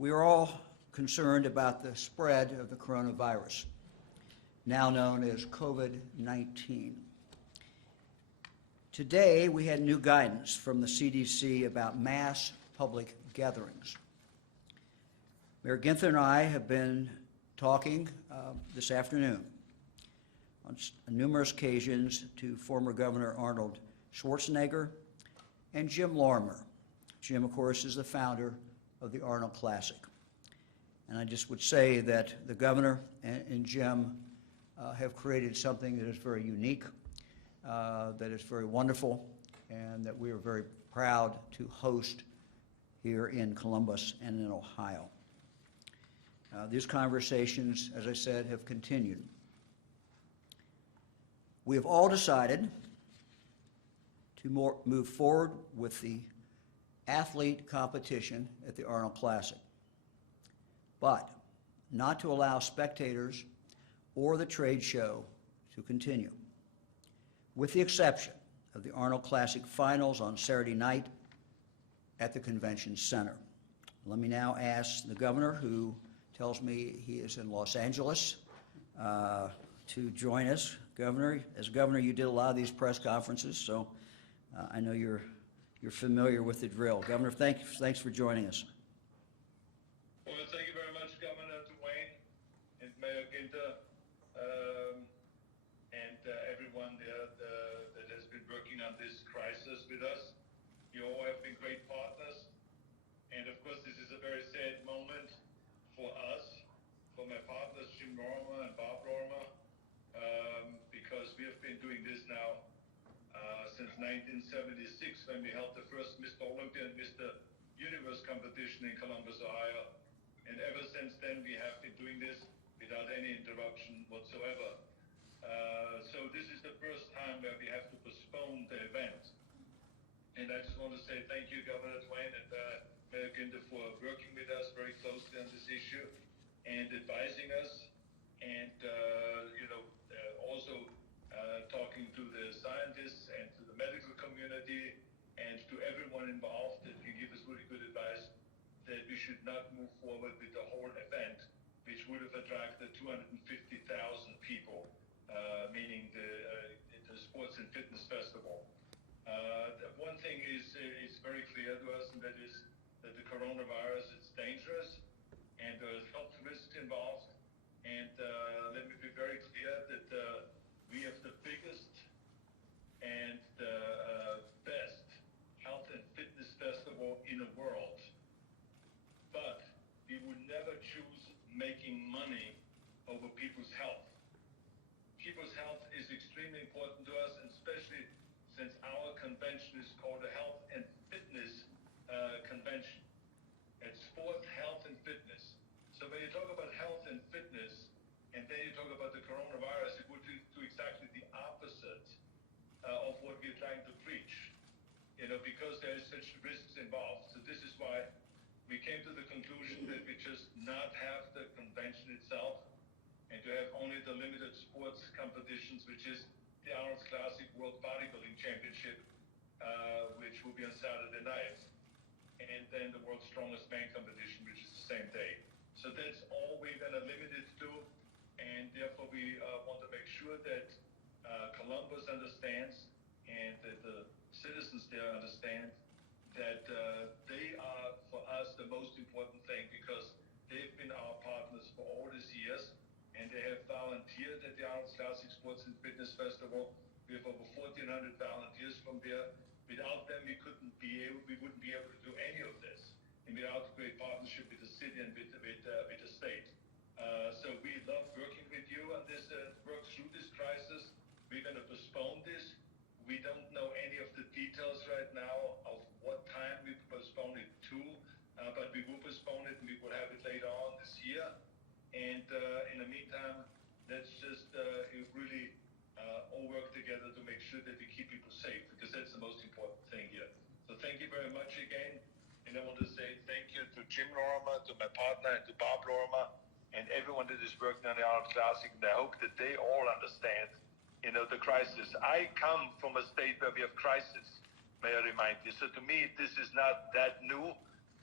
We are all concerned about the spread of the coronavirus, now known as COVID-19. Today, we had new guidance from the CDC about mass public gatherings. Mayor Ginther and I have been talking this afternoon on numerous occasions to former Governor Arnold Schwarzenegger and Jim Lorimer. Jim, of course, is the founder of the Arnold Classic. And I just would say that the governor and Jim have created something that is very unique, that is very wonderful, and that we are very proud to host here in Columbus and in Ohio. These conversations, as I said, have continued. We have all decided to move forward with the athlete competition at the Arnold Classic, but not to allow spectators or the trade show to continue, with the exception of the Arnold Classic finals on Saturday night at the Convention Center. Let me now ask the governor, who tells me he is in Los Angeles, to join us. Governor, as governor, you did a lot of these press conferences, so I know you're familiar with the drill. Governor, thanks for joining us. Well, thank you very much, Governor Dwayne and Mayor Ginther, and everyone there that has been working on this crisis with us. You all have been great partners, and of course, this is a very sad moment for us, for my partners, Jim Lorimer and Bob Lorimer, because we have been doing this now since 1976, when we held the first Mr. Olympia and Mr. Universe competition in Columbus, Ohio. And ever since then, we have been doing this without any interruption whatsoever. So this is the first time where we have to postpone the event. And I just want to say thank you, Governor Dwayne and Mayor Ginther, for working with us very closely on this issue and advising us, and also talking to the scientists and to the medical community and to everyone involved that can give us really good advice that we should not move forward with the whole event, which would have attracted 250,000 people, meaning the Sports and Fitness Festival. One thing is very clear to us, and that is that the coronavirus is dangerous and there's health risks involved. And let me be very clear that we have the biggest and the best health and fitness festival in the world. But we would never choose making money over people's health. People's health is extremely important to us, and especially since our convention is called the Health and Fitness Convention. It's sport, health, and fitness. So when you talk about health and fitness, and then you talk about the coronavirus, it would do exactly the opposite of what we're trying to preach, because there is such risks involved. So this is why we came to the conclusion that we just not have the convention itself, and to have only the limited sports competitions, which is the Arnold Classic World Bodybuilding Championship, which will be on Saturday night, and then the World's Strongest Man competition, which is the same day. So that's all we're going to limit it to, and therefore we want to make sure that Columbus understands and that the citizens there understand that they are, for us, the most important thing, because they've been our partners for all these years, and they have volunteered at the Arnold Classic Sports and Fitness Festival. We have over 1,400 volunteers from there. Without them, we wouldn't be able to do any of this, and without a great partnership with the city and with the state. So we love working with you on this, work through this crisis. We're going to postpone this. We don't know any of the details right now of what time we postpone it to, but we will postpone it, and we will have it later on this year. And in the meantime, let's just really all work together to make sure that we keep people safe, because that's the most important thing here. So thank you very much again. And I want to say thank you to Jim Lorimer, to my partner, and to Bob Lorimer, and everyone that is working on the Arnold Classic. And I hope that they all understand, the crisis. I come from a state where we have crisis, may I remind you. So to me, this is not that new.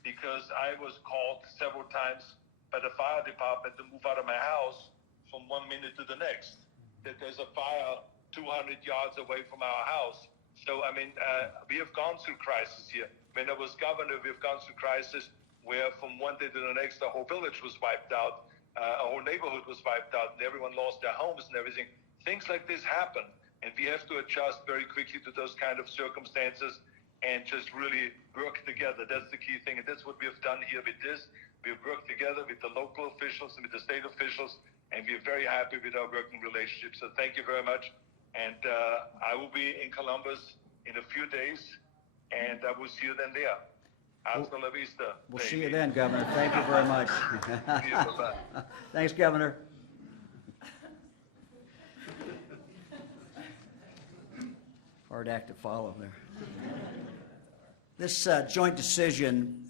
because I was called several times by the fire department to move out of my house from 1 minute to the next. That there's a fire 200 yards away from our house. So, I mean, we have gone through crisis here. When I was governor, we've gone through crisis where from one day to the next, the whole village was wiped out, a whole neighborhood was wiped out, and everyone lost their homes and everything. Things like this happen, and we have to adjust very quickly to those kind of circumstances and just really work together. That's the key thing, and that's what we have done here with this. We've worked together with the local officials and with the state officials, and we're very happy with our working relationship. So thank you very much. And I will be in Columbus in a few days, and I will see you then there. Hasta la vista. We'll see you then, Governor. Thank you very much. See you, bye-bye. Thanks, Governor. Hard act to follow there. This joint decision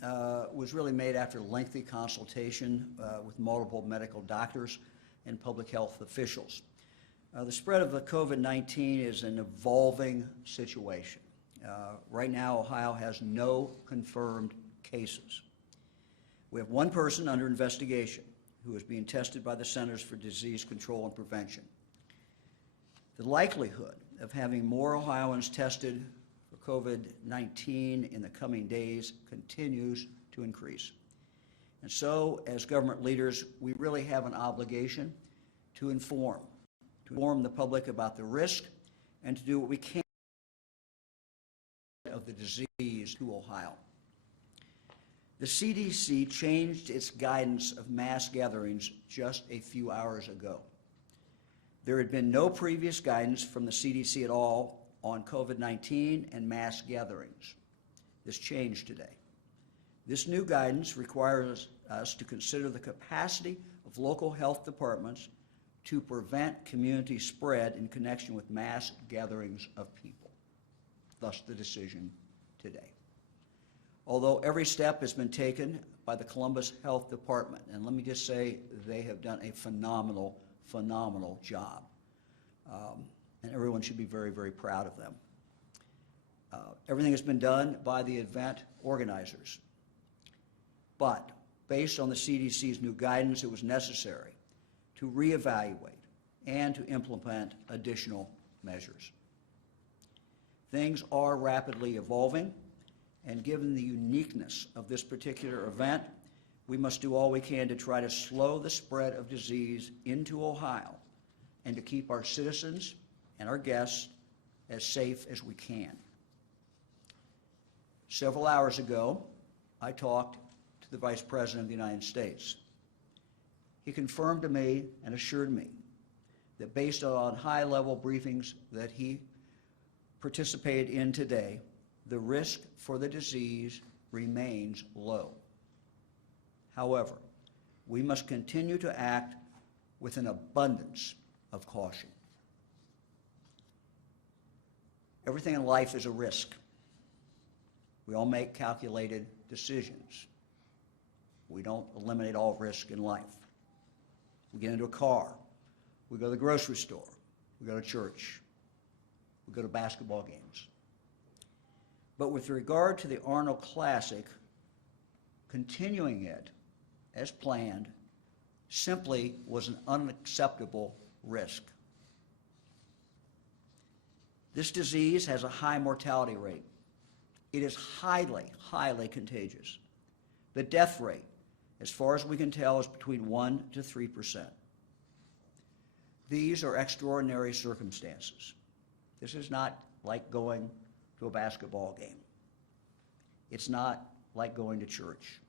was really made after lengthy consultation with multiple medical doctors and public health officials. The spread of the COVID-19 is an evolving situation. Right now, Ohio has no confirmed cases. We have one person under investigation who is being tested by the Centers for Disease Control and Prevention. The likelihood of having more Ohioans tested for COVID-19 in the coming days continues to increase. And so, as government leaders, we really have an obligation to inform the public about the risk and to do what we can of the disease to Ohio. The CDC changed its guidance of mass gatherings just a few hours ago. There had been no previous guidance from the CDC at all on COVID-19 and mass gatherings. This changed today. This new guidance requires us to consider the capacity of local health departments to prevent community spread in connection with mass gatherings of people. Thus the decision today. Although every step has been taken by the Columbus Health Department, and let me just say they have done a phenomenal job. And everyone should be very, very proud of them. Everything has been done by the event organizers. But based on the CDC's new guidance, it was necessary to reevaluate and to implement additional measures. Things are rapidly evolving, and given the uniqueness of this particular event, we must do all we can to try to slow the spread of disease into Ohio and to keep our citizens and our guests as safe as we can. Several hours ago, I talked to the Vice President of the United States. He confirmed to me and assured me that based on high-level briefings that he participated in today, the risk for the disease remains low. However, we must continue to act with an abundance of caution. Everything in life is a risk. We all make calculated decisions. We don't eliminate all risk in life. We get into a car. We go to the grocery store. We go to church. We go to basketball games. But with regard to the Arnold Classic, continuing it as planned simply was an unacceptable risk. This disease has a high mortality rate. It is highly contagious. The death rate, as far as we can tell, is between 1% to 3%. These are extraordinary circumstances. This is not like going to a basketball game. It's not like going to church.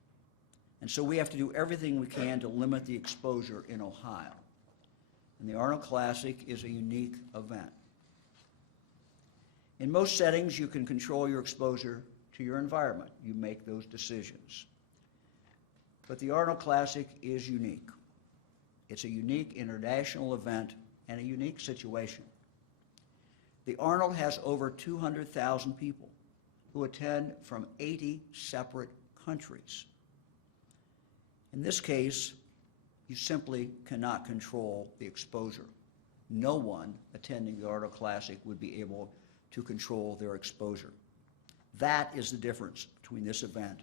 And so we have to do everything we can to limit the exposure in Ohio. And the Arnold Classic is a unique event. In most settings, you can control your exposure to your environment. You make those decisions. But the Arnold Classic is unique. It's a unique international event and a unique situation. The Arnold has over 200,000 people who attend from 80 separate countries. In this case, you simply cannot control the exposure. No one attending the Arnold Classic would be able to control their exposure. That is the difference between this event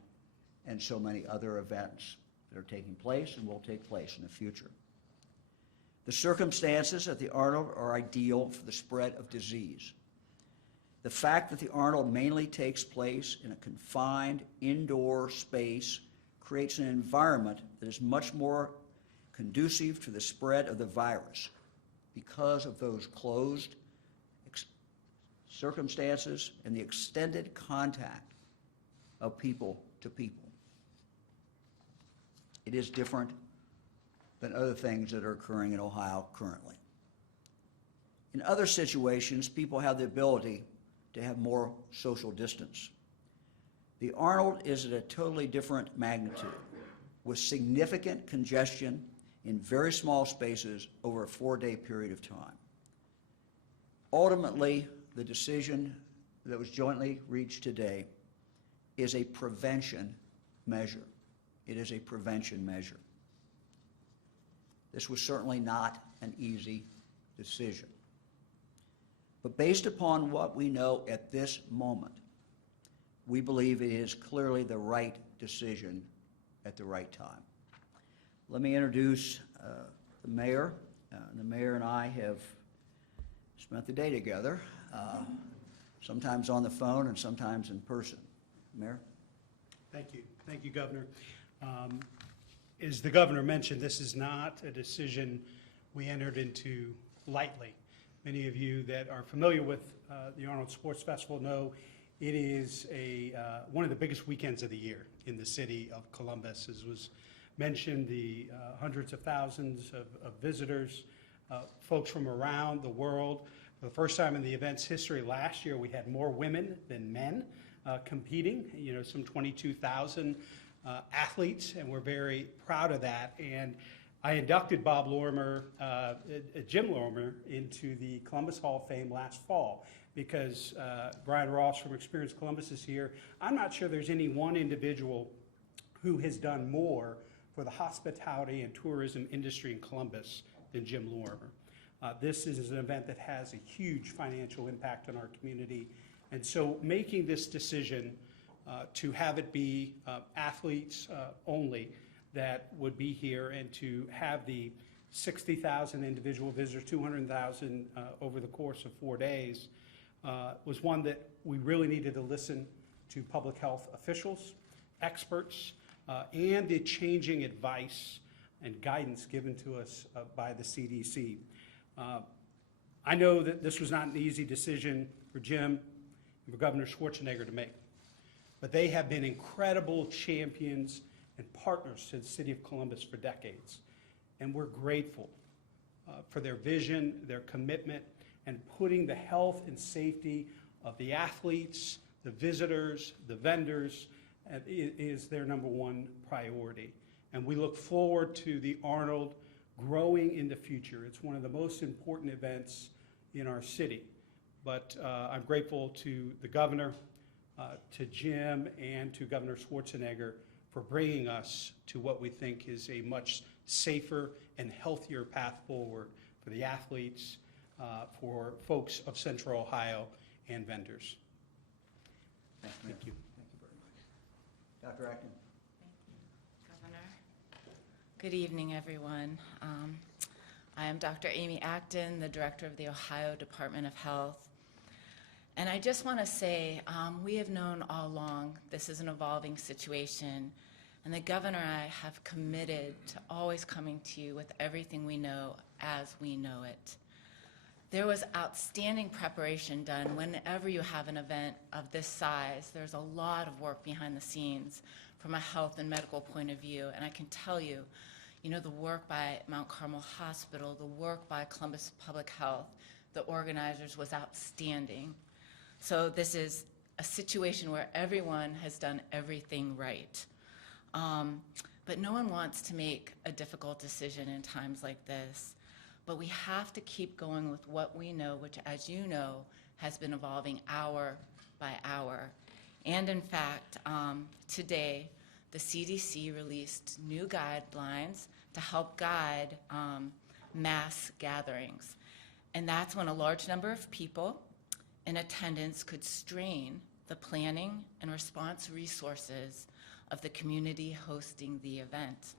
and so many other events that are taking place and will take place in the future. The circumstances at the Arnold are ideal for the spread of disease. The fact that the Arnold mainly takes place in a confined indoor space creates an environment that is much more conducive to the spread of the virus because of those closed circumstances and the extended contact of people to people. It is different than other things that are occurring in Ohio currently. In other situations, people have the ability to have more social distance. The Arnold is at a totally different magnitude, with significant congestion in very small spaces over a 4-day period of time. Ultimately, the decision that was jointly reached today is a prevention measure. It is a prevention measure. This was certainly not an easy decision. But based upon what we know at this moment, we believe it is clearly the right decision at the right time. Let me introduce the mayor. The mayor and I have spent the day together, sometimes on the phone and sometimes in person. Mayor? Thank you. Thank you, Governor. As the Governor mentioned, this is not a decision we entered into lightly. Many of you that are familiar with the Arnold Sports Festival know it is one of the biggest weekends of the year in the city of Columbus. As was mentioned, the hundreds of thousands of visitors, folks from around the world. For the first time in the event's history last year, we had more women than men competing, some 22,000 athletes, and we're very proud of that. And I inducted Jim Lorimer, into the Columbus Hall of Fame last fall because Brian Ross from Experience Columbus is here. I'm not sure there's any one individual who has done more for the hospitality and tourism industry in Columbus than Jim Lorimer. This is an event that has a huge financial impact on our community. And so making this decision to have it be athletes only that would be here and to have the 60,000 individual visitors, 200,000 over the course of 4 days, was one that we really needed to listen to public health officials, experts, and the changing advice and guidance given to us by the CDC. I know that this was not an easy decision for Jim and for Governor Schwarzenegger to make, but they have been incredible champions and partners to the city of Columbus for decades. And we're grateful for their vision, their commitment, and putting the health and safety of the athletes, the visitors, the vendors, is their number one priority. And we look forward to the Arnold growing in the future. It's one of the most important events in our city. But I'm grateful to the governor, to Jim, and to Governor Schwarzenegger for bringing us to what we think is a much safer and healthier path forward for the athletes, for folks of Central Ohio, and vendors. Thank you. Thank you. Thank you very much. Dr. Acton. Thank you, Governor. Good evening, everyone. I am Dr. Amy Acton, the Director of the Ohio Department of Health. And I just want to say, we have known all along this is an evolving situation, and the Governor and I have committed to always coming to you with everything we know as we know it. There was outstanding preparation done. Whenever you have an event of this size, there's a lot of work behind the scenes from a health and medical point of view, and I can tell you, the work by Mount Carmel Hospital, the work by Columbus Public Health, the organizers was outstanding. So this is a situation where everyone has done everything right. But no one wants to make a difficult decision in times like this. But we have to keep going with what we know, which, as you know, has been evolving hour by hour. And in fact, today, the CDC released new guidelines to help guide mass gatherings. And that's when a large number of people in attendance could strain the planning and response resources of the community hosting the event.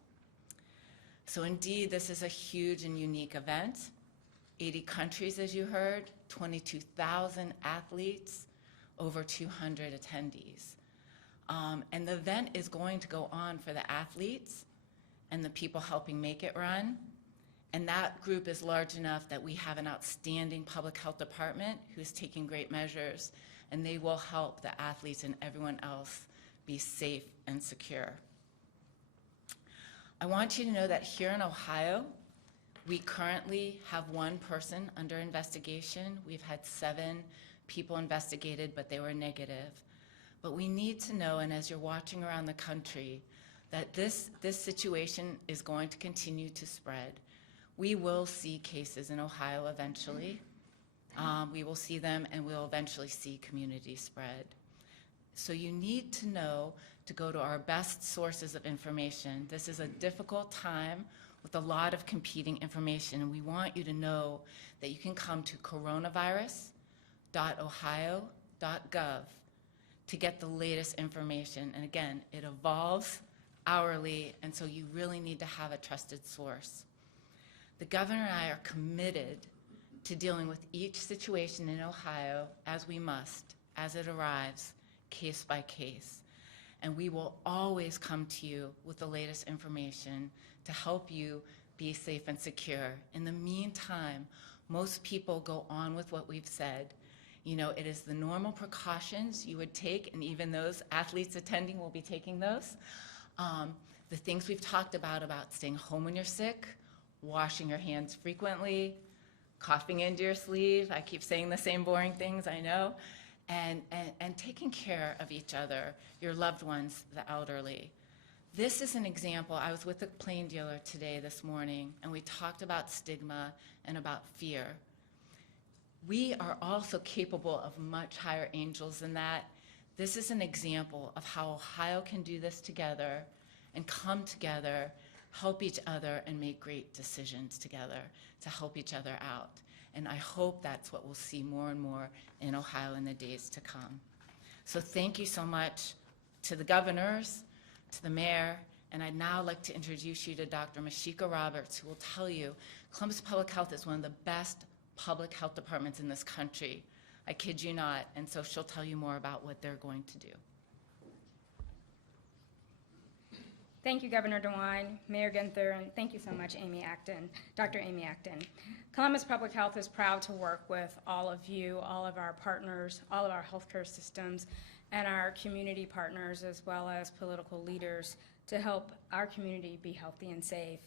So indeed, this is a huge and unique event. 80 countries, as you heard, 22,000 athletes, over 200 attendees. And the event is going to go on for the athletes and the people helping make it run. And that group is large enough that we have an outstanding public health department who's taking great measures, and they will help the athletes and everyone else be safe and secure. I want you to know that here in Ohio, we currently have one person under investigation. We've had 7 people investigated, but they were negative. But we need to know, and as you're watching around the country, that this situation is going to continue to spread. We will see cases in Ohio eventually. We will see them, and we'll eventually see community spread. So you need to know to go to our best sources of information. This is a difficult time with a lot of competing information, and we want you to know that you can come to coronavirus.ohio.gov to get the latest information. And again, it evolves hourly, and so you really need to have a trusted source. The governor and I are committed to dealing with each situation in Ohio as we must, as it arrives, case by case. And we will always come to you with the latest information to help you be safe and secure. In the meantime, most people go on with what we've said. You know, it is the normal precautions you would take, and even those athletes attending will be taking those. The things we've talked about staying home when you're sick, washing your hands frequently, coughing into your sleeve. I keep saying the same boring things, I know. And taking care of each other, your loved ones, the elderly. This is an example. I was with a plane dealer this morning, and we talked about stigma and about fear. We are also capable of much higher angels than that. This is an example of how Ohio can do this together and come together, help each other, and make great decisions together to help each other out. And I hope that's what we'll see more and more in Ohio in the days to come. So thank you so much to the governors, to the mayor, and I'd now like to introduce you to Dr. Mashika Roberts, who will tell you Columbus Public Health is one of the best public health departments in this country. I kid you not, and so she'll tell you more about what they're going to do. Thank you, Governor DeWine, Mayor Ginther, and thank you so much, Amy Acton, Dr. Amy Acton. Columbus Public Health is proud to work with all of you, all of our partners, all of our healthcare systems, and our community partners, as well as political leaders, to help our community be healthy and safe.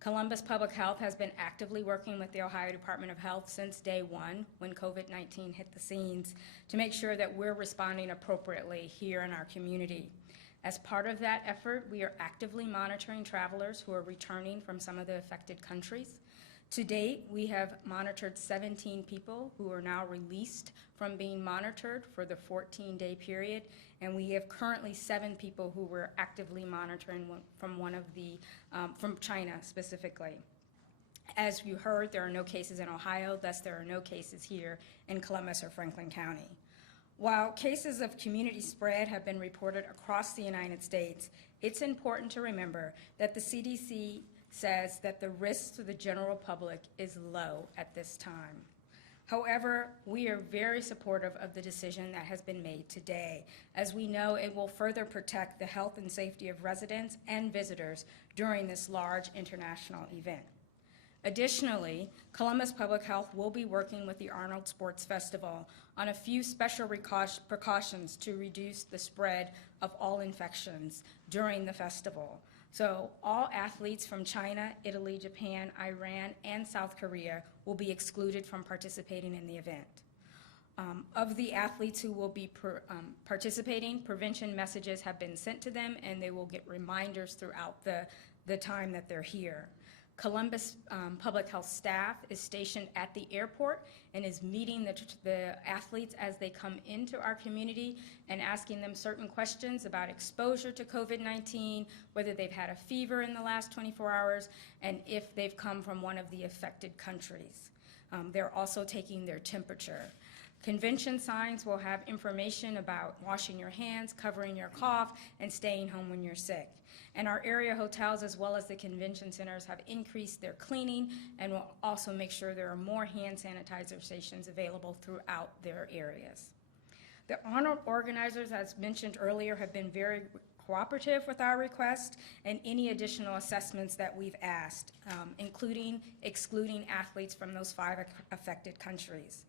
Columbus Public Health has been actively working with the Ohio Department of Health since day one when COVID-19 hit the scenes to make sure that we're responding appropriately here in our community. As part of that effort, we are actively monitoring travelers who are returning from some of the affected countries. To date, we have monitored 17 people who are now released from being monitored for the 14-day period, and we have currently 7 people who we're actively monitoring from China specifically. As you heard, there are no cases in Ohio, thus there are no cases here in Columbus or Franklin County. While cases of community spread have been reported across the United States, it's important to remember that the CDC says that the risk to the general public is low at this time. However, we are very supportive of the decision that has been made today, as we know it will further protect the health and safety of residents and visitors during this large international event. Additionally, Columbus Public Health will be working with the Arnold Sports Festival on a few special precautions to reduce the spread of all infections during the festival. So all athletes from China, Italy, Japan, Iran, and South Korea will be excluded from participating in the event. Of the athletes who will be participating, prevention messages have been sent to them, and they will get reminders throughout the time that they're here. Columbus Public Health staff is stationed at the airport and is meeting the athletes as they come into our community and asking them certain questions about exposure to COVID-19, whether they've had a fever in the last 24 hours, and if they've come from one of the affected countries. They're also taking their temperature. Convention signs will have information about washing your hands, covering your cough, and staying home when you're sick. And our area hotels, as well as the convention centers, have increased their cleaning and will also make sure there are more hand sanitizer stations available throughout their areas. The Arnold organizers, as mentioned earlier, have been very cooperative with our request and any additional assessments that we've asked, including excluding athletes from those 5 affected countries.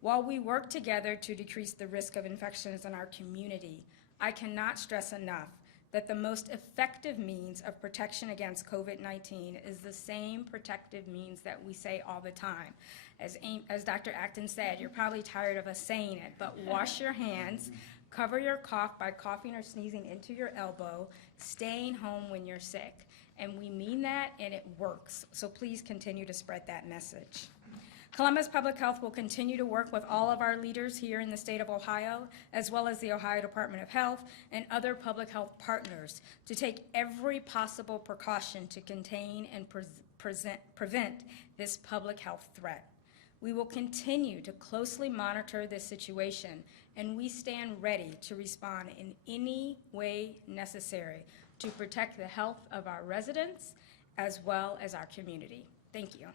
While we work together to decrease the risk of infections in our community, I cannot stress enough that the most effective means of protection against COVID-19 is the same protective means that we say all the time. As Dr. Acton said, you're probably tired of us saying it, but wash your hands, cover your cough by coughing or sneezing into your elbow, staying home when you're sick. And we mean that, and it works. So please continue to spread that message. Columbus Public Health will continue to work with all of our leaders here in the state of Ohio, as well as the Ohio Department of Health and other public health partners, to take every possible precaution to contain and prevent this public health threat. We will continue to closely monitor this situation, and we stand ready to respond in any way necessary to protect the health of our residents as well as our community. Thank you.